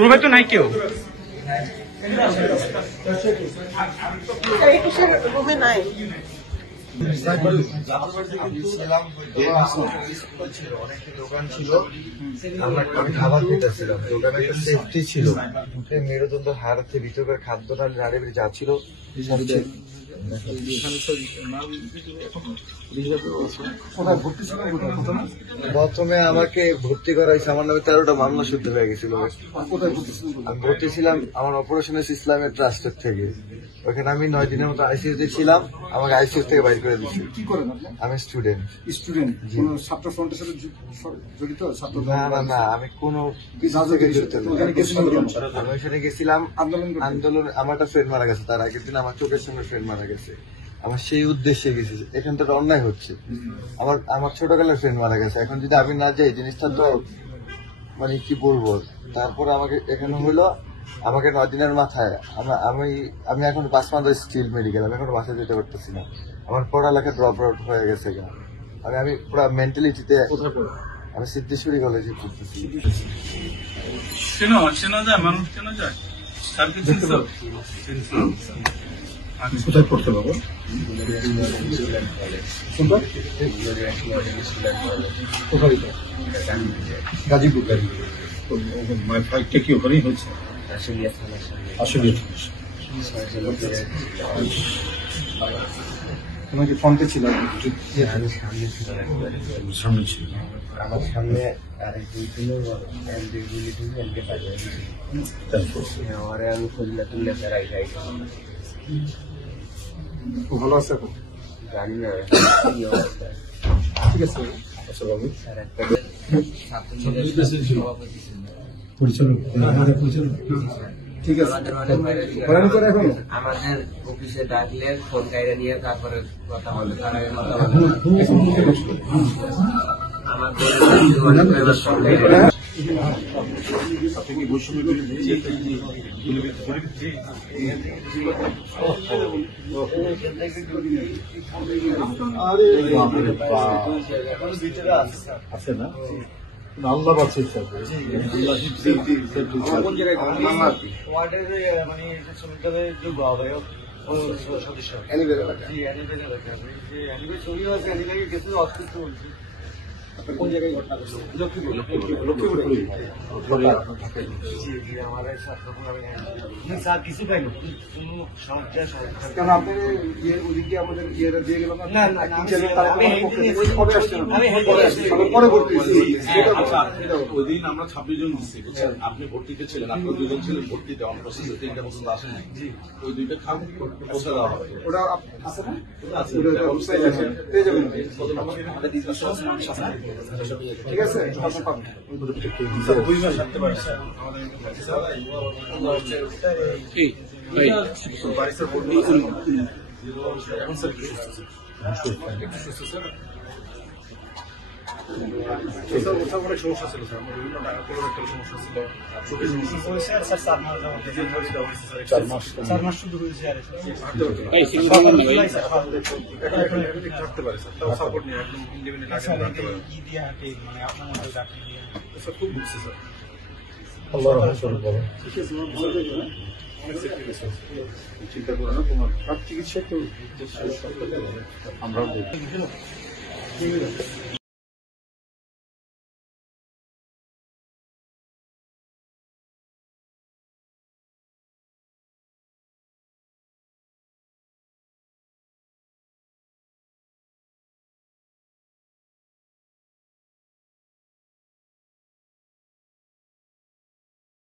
রুমে তো নাই কেউ, রুমে নাই। দোকান ছিল, আমি খাবার খেতেছিলাম, দোকানে একটা সেফটি ছিল, মেরুদণ্ড হারাতে ভিতরে খাদ্য নাড়ে যাচ্ছিল। প্রথমে আমাকে ভর্তি করা হয়েছে, আমার নামে 13টা মামলা শুদ্ধ হয়ে গেছিল। আমি ভর্তি ছিলাম আমার অপারেশন ইসলামের ট্রাস্টের থেকে। ওখানে আমি 9 দিনের মতো আইসিইউতে ছিলাম, আমাকে আইসিইউ থেকে বাইর করে দিচ্ছি। আমি স্টুডেন্ট। ছাত্র ফ্রন্টের সাথে জড়িত? না, আমি কোনো আমি ওইখানে গেছিলাম আন্দোলন। আমার একটা ফ্রেন্ড মারা গেছে, তার আগের দিন আমার চোখের সঙ্গে ফ্রেন্ড মারা গেছে, আমার সেই উদ্দেশ্যে গেছি। এখান থেকে অন্যায় হচ্ছে, আমার ছোটবেলার ফ্রেন্ড মারা গেছে, এখন যদি আমি না যাই জিনিসটা তো মানে কি বলবো। তারপর আমাকে এখানে হলো, আমাকে 9 দিনের মাথায় আমি এখন 5 মাস স্টিল মেডিকেল, আমি এখন বাসায় যেতে পারতেছি না। আমার পড়ালেখা ড্রপ আউট হয়ে গেছে। আমি পুরো মেন্টালিটিতে, আমি সিদ্ধেশ্বরী কলেজে পড়তেছি। কোথায় পড়তে পারবো? গাজীপুর। মায়ের ফ্লাইটটা কি ওখানেই হয়েছে? আসলে তোমার কি ফ্রন্টে ছিল? সামনে ছিল। আমার সামনে আমি খুললে তুললে বেড়াই যাই। ভালো আছে এখন? জানি না ঠিক আছে। আচ্ছা বাবু, ঠিক আছে। আমাদের অফিসে ডাকলে ফোন কাইরা নিয়ে তারপরে কথা বলে, তার আগে কথা বলে আপনি কি বৈষম্য আছে না? আল্লাহ বাঁচিয়ে কোন জায়গায় ঘটনা ঘটলো? কিছু পাইনি, কারণ আপনার ইয়ের ওদিকে আমাদের ইয়েরা দিয়ে গেলাম ওই দিন আমরা 26 জন দিচ্ছি, বুঝছেন? আপনি ভর্তিতে ছিলেন, আপনি 2 জন ছিলেন ভর্তিতে, অন প্রসেস 3টা পর্যন্ত আসেনি। ওই 2টা খাম পৌঁছে দেওয়া হবে। ওটা আছে না? ঠিক আছে, অনেক সমস্যা ছিল স্যার, বিভিন্ন টাকা তোলার একটা সমস্যা ছিল, চোখের সমস্যা, 4 মাস শুধু হয়েছে। থাকতে পারে স্যার, তাও সাপোর্ট নিয়ে একদম ইন্ডিপেন্ডেন্ট থাকতে পারে। স্যার খুব বুঝছে স্যার। ঠিক আছে, অনেক সেক্রিফাইস চিন্তা করো না, তোমার চিকিৎসা তো আমরা